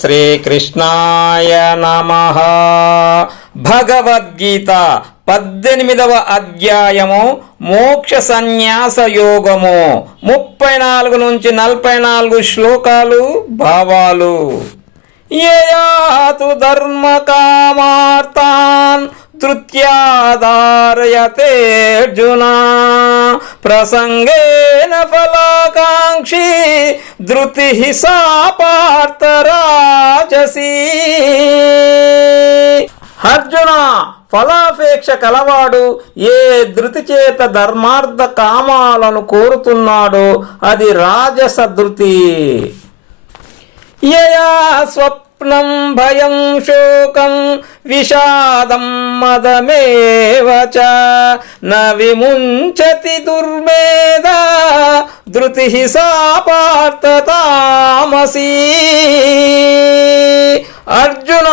శ్రీకృష్ణాయ నమః. భగవద్గీత 18వ అధ్యాయము మోక్ష సన్యాస యోగము 34 నుంచి 44 శ్లోకాలు భావాలు. యయాతు ధర్మ కామార్థాన్ ధృత్యాధారయతే అర్జున ప్రసంగేన ఫలాకాంక్షి ధృతి సా పార్థ రాజసీ. అర్జున, ఫలాపేక్ష కలవాడు ఏ ధృతి చేత ధర్మార్థ కామాలను కోరుతున్నాడో అది రాజస ధృతి. యయా స్వప్నం భయం శోకం విషాదం మదమేవ చ న విముంచతి దుర్మేధ ధృతి సా పార్థ తామసీ. అర్జున,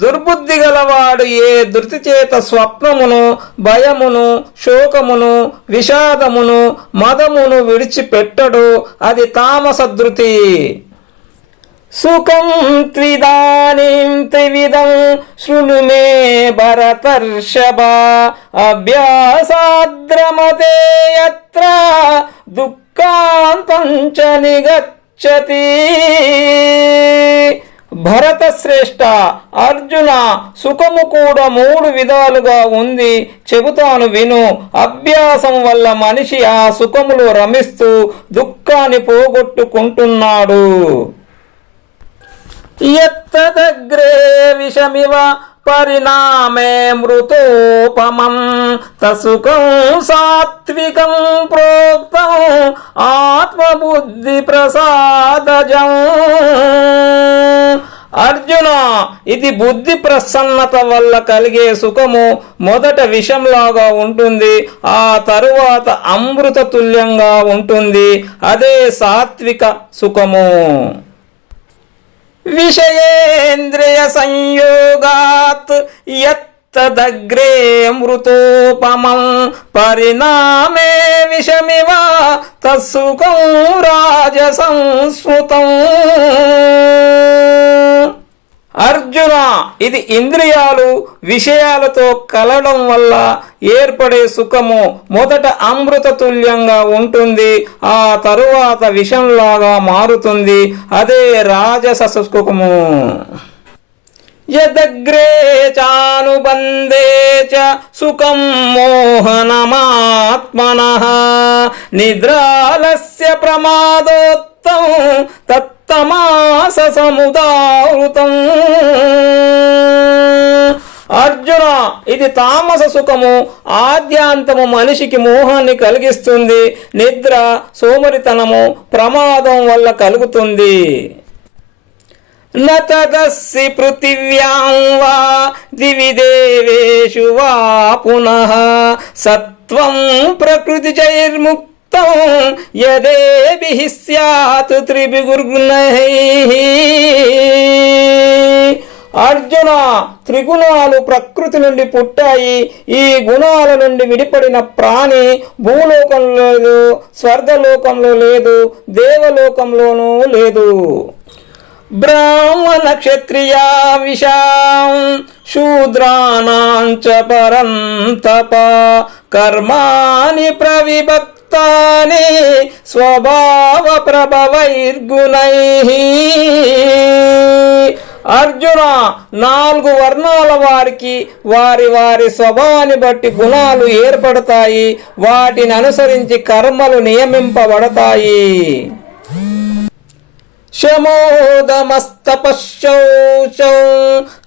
దుర్బుద్ధి గలవాడు ఏ ధృతి చేత స్వప్నమును భయమును శోకమును విషాదమును మదమును విడిచిపెట్టడు అది తామస ధృతి. సుఖం త్రిదానీం త్రివిధం శృణు మే భరతర్షభ అభ్యాసాద్రమతే యత్ర దుఃఖాంతం చ నిగచ్చతి. భరత శ్రేష్ఠ, అర్జున, సుఖము కూడా 3 విధాలుగా ఉంది, చెబుతాను విను. అభ్యాసం వల్ల మనిషి ఆ సుఖములో రమిస్తూ దుఃఖాన్ని పోగొట్టుకుంటున్నాడు. యత్తదగ్రే విషమివ పరిణామే మృతోపమం తసుఖం సాత్వికం ప్రోక్తం ఆత్మబుద్ధి ప్రసాదజం. అర్జున, ఇది బుద్ధి ప్రసన్నత వల్ల కలిగే సుఖము మొదట విషంలాగా ఉంటుంది, ఆ తరువాత అమృత తుల్యంగా ఉంటుంది. అదే సాత్విక సుఖము. విషయేంద్రియ సంయోగాత్ యత్తదగ్రే మృతోపమం పరిణామే విషమివ తస్సుఖం రాజసం స్మృతం. అర్జున, ఇది ఇంద్రియాలు విషయాలతో కలవడం వల్ల ఏర్పడే సుఖము మొదట అమృత తుల్యంగా ఉంటుంది, ఆ తరువాత విషంలాగా మారుతుంది. అదే రాజస సుఖము. యదగ్రే చానుబంధే చ సుఖం మోహనమాత్మనః నిద్రాలస్య ప్రమాదోత్తం తమాస సముదావృతం. అర్జున, ఇది తామస సుఖము. ఆద్యాంతము మనిషికి మోహాన్ని కలిగిస్తుంది. నిద్ర సోమరితనము ప్రమాదం వల్ల కలుగుతుంది. నతదస్సి పృథివ్యాం వా దివి దేవేషు వా పునః సత్వం ప్రకృతి జైర్ముక్త యదేభిః స్యాత్ త్రిభిర్గుణైః. అర్జున, త్రిగుణాలు ప్రకృతి నుండి పుట్టాయి. ఈ గుణాల నుండి విడిపడిన ప్రాణి భూలోకంలో లేదు, స్వర్గలోకంలో లేదు, దేవలోకంలోనూ లేదు. బ్రాహ్మణ క్షత్రియ విషాం శూద్రాణాం చ పరంతప కర్మాణి ప్రవిభక్తాని స్వభావ ప్రభవైర్గుణైః. అర్జున, 4 వర్ణాల వారికి వారి వారి స్వభావాన్ని బట్టి గుణాలు ఏర్పడతాయి. వాటిని అనుసరించి కర్మలు నియమింపబడతాయి. శమోదమస్తపశౌచం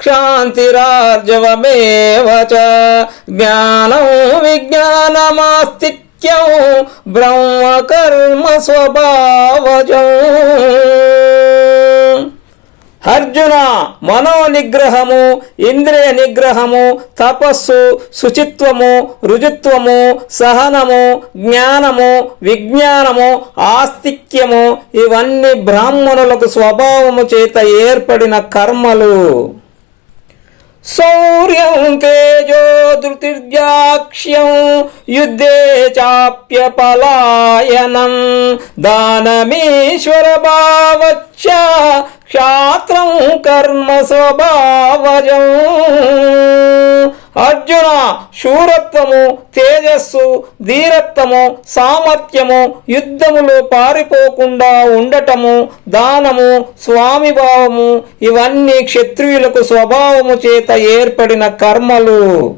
క్షాంతిరార్జవమేవ చ జ్ఞానం విజ్ఞానమాస్తిక్యం బ్రహ్మ కర్మ స్వభావజం. అర్జున, మనోనిగ్రహము, ఇంద్రియ నిగ్రహము, తపస్సు, శుచిత్వము, రుజుత్వము, సహనము, జ్ఞానము, విజ్ఞానము, ఆస్తిక్యము ఇవన్నీ బ్రాహ్మణులకు స్వభావము చేత ఏర్పడిన కర్మలు. శౌర్యం తేజో ధృతిర్జాక్ష్యం యుద్ధే చాప్యపలాయనం దానమీశ్వర భావచ్చ క్షాత్రం కర్మ స్వభావజం. అర్జున, శూరత్వము, తేజస్సు, ధీరత్వము, సామర్థ్యము, యుద్ధములో పారిపోకుండా ఉండటము, దానము, స్వామిభావము ఇవన్నీ క్షత్రియులకు స్వభావము చేత ఏర్పడిన కర్మలు.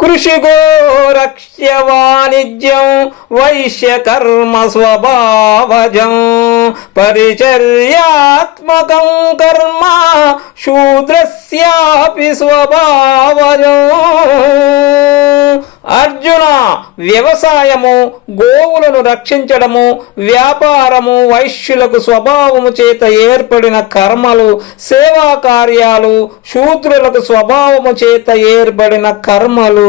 కృషిగో రక్ష్య వాణిజ్యం వైశ్యకర్మ స్వభావజం. పరిచర్యాత్మకం కర్మ శూద్రస్యాపి స్వభావజం. అర్జున, వ్యవసాయము, గోవులను రక్షించడము, వ్యాపారము వైశ్యులకు స్వభావము చేత ఏర్పడిన కర్మలు. సేవా కార్యాలు శూద్రులకు స్వభావము చేత ఏర్పడిన కర్మలు.